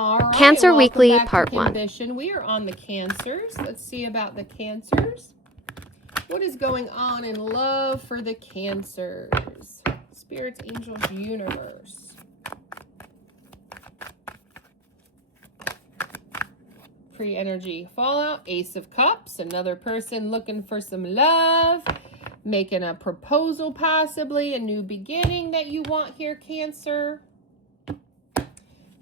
All right, Cancer welcome Weekly, back Part to 1. Kimbition. We are on the Cancers. Let's see about the Cancers. What is going on in love for the Cancers? Spirits, angels, universe. Pre-energy fallout, Ace of Cups. Another person looking for some love. Making a proposal, possibly. A new beginning that you want here, Cancer.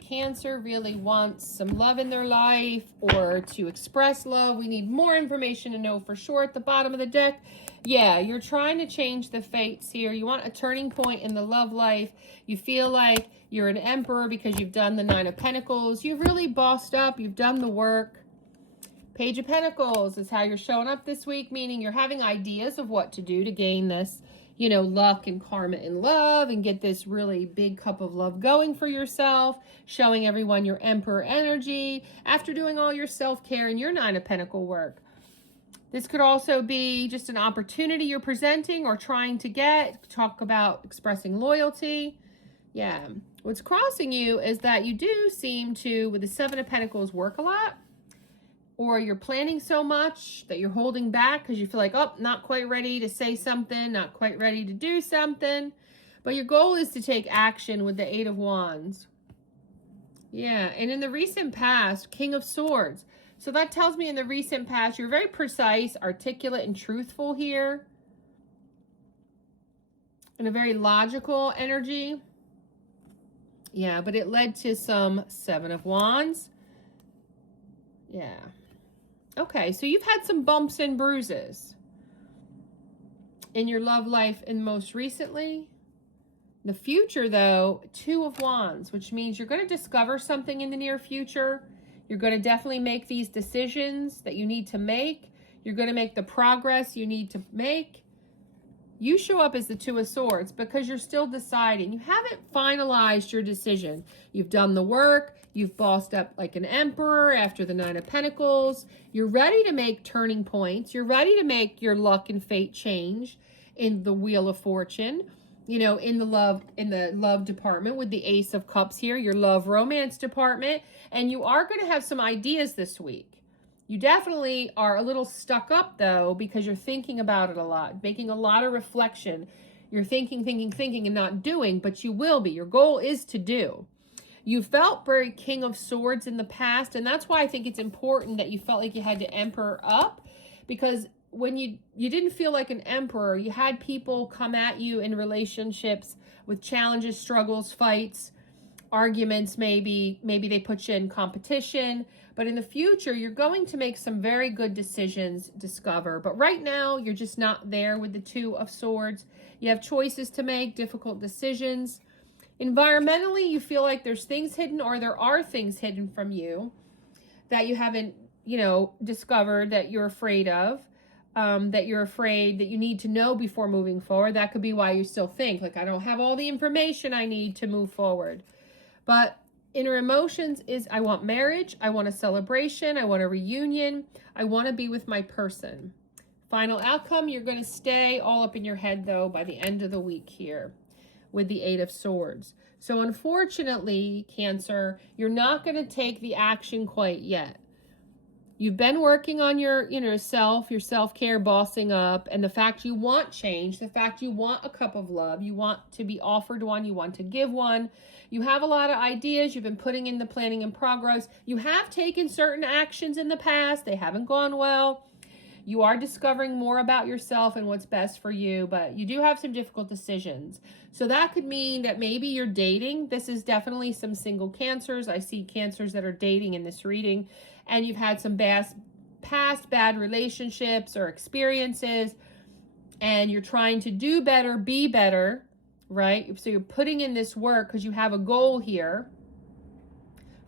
Cancer really wants some love in their life or to express love. We need more information to know for sure at the bottom of the deck. Yeah, you're trying to change the fates here. You want a turning point in the love life. You feel like you're an emperor because you've done the Nine of Pentacles. You've really bossed up. You've done the work. Page of Pentacles is how you're showing up this week, meaning you're having ideas of what to do to gain this, you know, luck and karma in love and get this really big cup of love going for yourself, showing everyone your emperor energy after doing all your self-care and your Nine of Pentacle work. This could also be just an opportunity you're presenting or trying to get. Talk about expressing loyalty. Yeah. What's crossing you is that you do seem to, with the Seven of Pentacles, work a lot. Or you're planning so much that you're holding back because you feel like, oh, not quite ready to say something, not quite ready to do something. But your goal is to take action with the Eight of Wands. Yeah, and in the recent past, King of Swords. So that tells me in the recent past, you're very precise, articulate, and truthful here. And a very logical energy. Yeah, but it led to some Seven of Wands. Yeah. Okay, so you've had some bumps and bruises in your love life and most recently. The future, though, Two of Wands, which means you're going to discover something in the near future. You're going to definitely make these decisions that you need to make. You're going to make the progress you need to make. You show up as the Two of Swords because you're still deciding. You haven't finalized your decision. You've done the work. You've bossed up like an emperor after the Nine of Pentacles. You're ready to make turning points. You're ready to make your luck and fate change in the Wheel of Fortune. You know, in the love department with the Ace of Cups here, your love romance department. And you are going to have some ideas this week. You definitely are a little stuck up, though, because you're thinking about it a lot, making a lot of reflection. You're thinking, and not doing, but you will be. Your goal is to do. You felt very King of Swords in the past, and that's why I think it's important that you felt like you had to emperor up, because when you didn't feel like an emperor, you had people come at you in relationships with challenges, struggles, fights, arguments. Maybe they put you in competition. But in the future, you're going to make some very good decisions, discover. But right now, you're just not there with the Two of Swords. You have choices to make, difficult decisions. Environmentally, you feel like there's things hidden, or there are things hidden from you that you haven't, discovered, that you're afraid of, that you need to know before moving forward. That could be why you still think, like, I don't have all the information I need to move forward. But inner emotions is, I want marriage, I want a celebration, I want a reunion, I want to be with my person. Final outcome, you're going to stay all up in your head, though, by the end of the week here with the Eight of Swords. So unfortunately, Cancer, you're not going to take the action quite yet. You've been working on your self-care, bossing up, and the fact you want change, the fact you want a cup of love, you want to be offered one, you want to give one. You have a lot of ideas. You've been putting in the planning and progress. You have taken certain actions in the past. They haven't gone well. You are discovering more about yourself and what's best for you, but you do have some difficult decisions. So that could mean that maybe you're dating. This is definitely some single Cancers. I see Cancers that are dating in this reading, and you've had some past bad relationships or experiences, and you're trying to do better, be better, right? So you're putting in this work because you have a goal here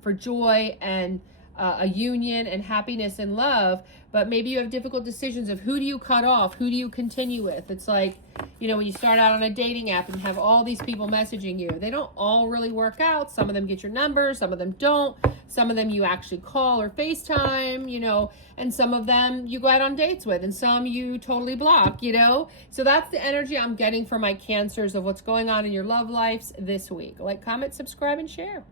for joy and a union and happiness and love, but maybe you have difficult decisions of who do you cut off, who do you continue with. It's like, when you start out on a dating app and you have all these people messaging you, they don't all really work out. Some of them get your number, some of them don't. Some of them you actually call or FaceTime, and some of them you go out on dates with, and some you totally block, So that's the energy I'm getting from my Cancers of what's going on in your love lives this week. Like, comment, subscribe, and share.